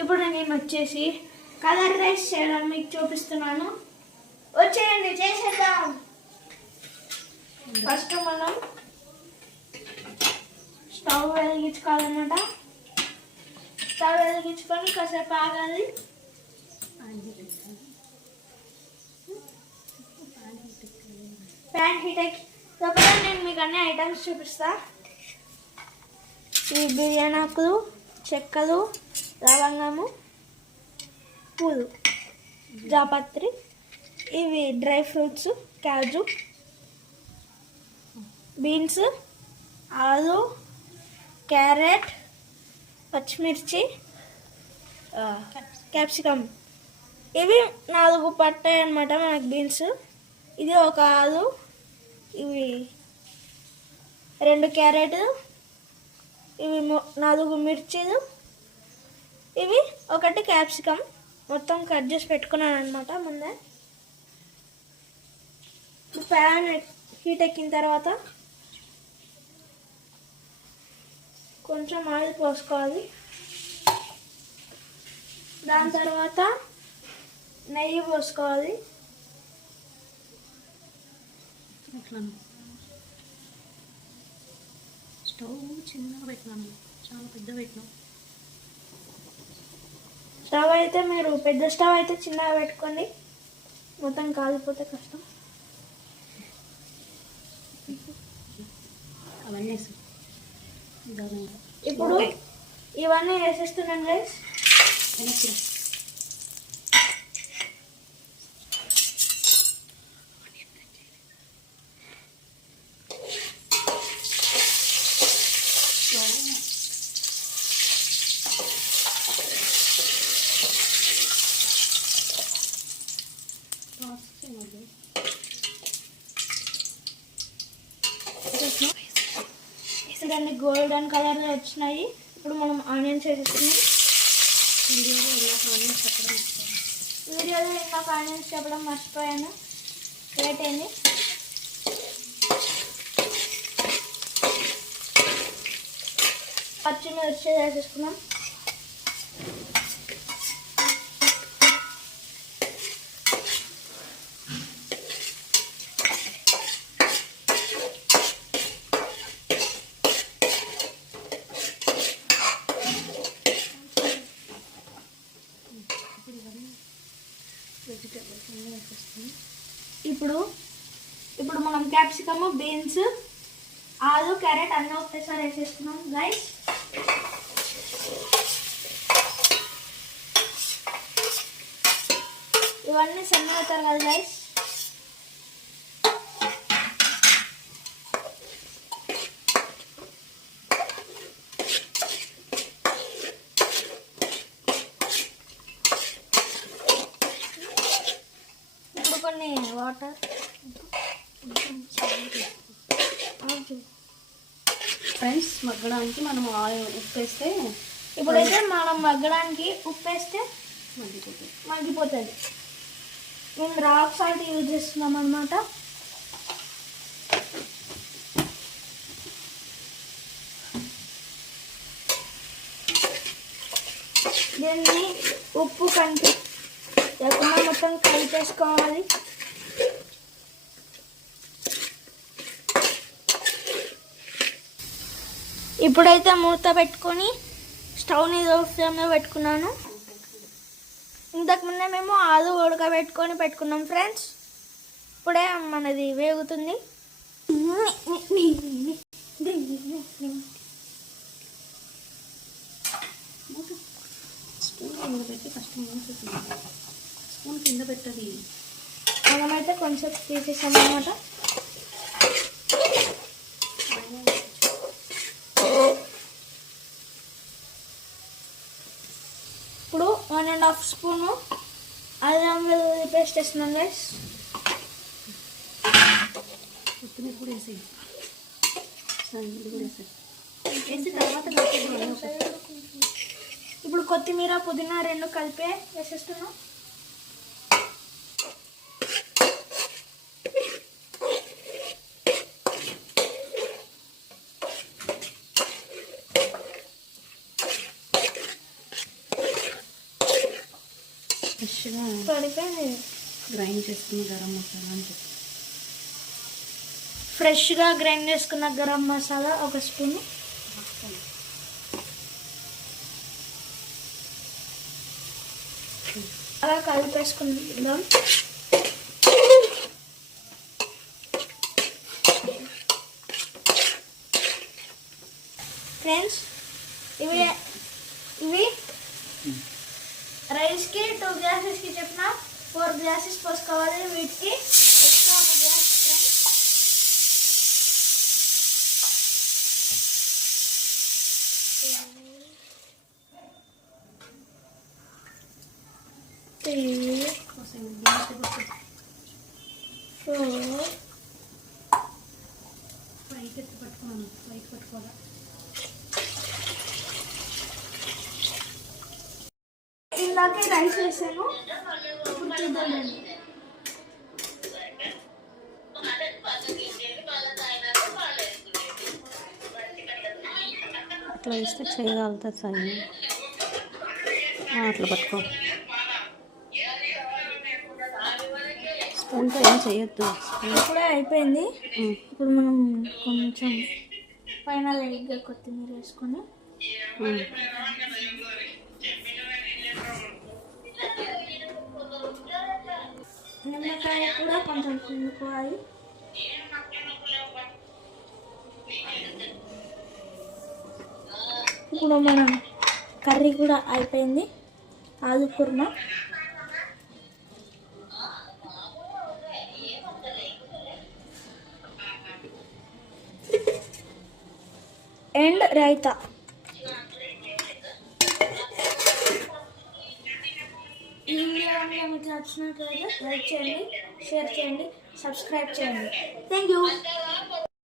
ఇప్పుడు నేను వచ్చేసి కలర్ రైస్ చేయడం మీకు చూపిస్తున్నాను. వచ్చేయండి చేసేద్దాం. ఫస్ట్ మనం స్టవ్ వెలిగించుకోవాలన్నమాట. స్టవ్ వెలిగించుకొని కాసేపు ఆగాలి. ప్యాన్ హీట్ ఎక్కిన నేను మీకు అన్ని ఐటమ్స్ చూపిస్తా. ఈ బిర్యానీ ఆకులు, చెక్కలు, లవంగము, పూలు, జాపత్రి, ఇవి డ్రై ఫ్రూట్స్, కాజు, బీన్స్, ఆలు, క్యారెట్, పచ్చిమిర్చి, క్యాప్సికమ్. ఇవి 4 పట్టాయి అన్నమాట మనకు బీన్స్. ఇది ఒక ఆలు, ఇవి 2 క్యారెట్, ఇవి 4 మిర్చీలు, ఇవి 1 క్యాప్సికమ్. మొత్తం కట్ చేసి పెట్టుకున్నాను అనమాట ముందే. ప్యాన్ హీట్ ఎక్కిన తర్వాత కొంచెం ఆయిల్ పోసుకోవాలి. దాని తర్వాత నెయ్యి పోసుకోవాలి. స్టవ్ చిన్నగా పెట్టినాను, చాలా పెద్ద పెట్టినాం. స్టవ్ అయితే మీరు పెద్ద స్టవ్ అయితే చిన్నగా పెట్టుకోండి, మొత్తం కాలిపోతే కష్టం. అవన్నీ ఇప్పుడు ఇవన్నీ వేసేస్తున్నాను గైస్. దాన్ని గోల్డెన్ కలర్లో వచ్చినాయి. ఇప్పుడు మనం ఆనియన్స్ వేసేస్తున్నాం. వీడియోలో ఇంకొక ఆనియన్స్ చెప్పడం మర్చిపోయాను, లేట్ అయింది. పచ్చిమిర్చి వేసేసుకున్నాం. ఇప్పుడు మనం క్యాప్సికమ్, బీన్స్, ఆలు, క్యారెట్ అన్నీ ఒకటేసారి వేసేస్తున్నాం గైస్. ఇవన్నీ సన్నగా తరగాలి గైస్. ఇప్పుడు కొన్ని వాటర్, ఫ్రెండ్స్ మగ్గడానికి మనం ఉప్పు వేస్తే, ఇప్పుడైతే మనం మగ్గడానికి ఉప్పు వేస్తే మగ్గిపోతుంది. మేము రాక్ సాల్ట్ యూజ్ చేస్తున్నాం అన్నమాట. దీన్ని ఉప్పు కంటి లేకుండా మొత్తం కలిపేసుకోవాలి. ఇప్పుడైతే మూత పెట్టుకొని స్టవ్ని లో ఫ్లేమ్లో పెట్టుకున్నాను. ఇంతకుముందే మేము ఆలు ఉడకబెట్టుకొని పెట్టుకున్నాం ఫ్రెండ్స్. ఇప్పుడే మనది వేగుతుంది. స్పూన్ కింద పెట్టది. మనమైతే కొంచెం తీసేసాం అన్నమాట. ఇప్పుడు 1.5 స్పూను అల్లం వెల్లుల్లి పేస్ట్ వేస్తున్నాం గైస్. కొత్తిమీర కూడా వేసేయి. వేసి తర్వాత ఇప్పుడు కొత్తిమీర, పుదీనా 2 కలిపే వేసేస్తున్నాం. ఫ్రెష్గా పడిపోయింది. గ్రైండ్ చేసుకున్న గరం మసాలా అని చెప్పి. ఫ్రెష్గా గ్రైండ్ చేసుకున్న గరం మసాలా 1 స్పూన్. అలా కలిపేసుకుందాం. ఫ్రెండ్స్ ఇవి రైస్కి 2 గ్లాసెస్కి చెప్పిన 4 గ్లాసెస్ పోసుకోవాలి. వీటికి ఎక్స్ట్రా 1 గ్లాస్ ఫ్రెండ్స్. కోసం గిన్నె పట్టు. 4 పైకి ఎత్తి పట్టుకున్నాను. పైకి పట్టుకోవాలి. ఇందాకే రైస్ వేసాను. ఇప్పుడు చూద్దామండి. అట్లా వేస్తే చేయగలుగుతుంది సాయి. అట్లా పట్టుకో. స్పూన్తో ఏం చేయొద్దు. ఇప్పుడే అయిపోయింది. ఇప్పుడు మనం కొంచెం పైన లైట్గా కొత్తిమీర వేసుకొని నిమ్మకాయ కూడా కొంచెం పిండుకోవాలి. ఇప్పుడు మనం కర్రీ కూడా అయిపోయింది. ఆలు కుర్మా. అండ్ రైతా. ఈ వీడియో కనుక మీకు నచ్చినట్లయితే లైక్ చేయండి, షేర్ చేయండి, సబ్స్క్రైబ్ చేయండి. Thank you.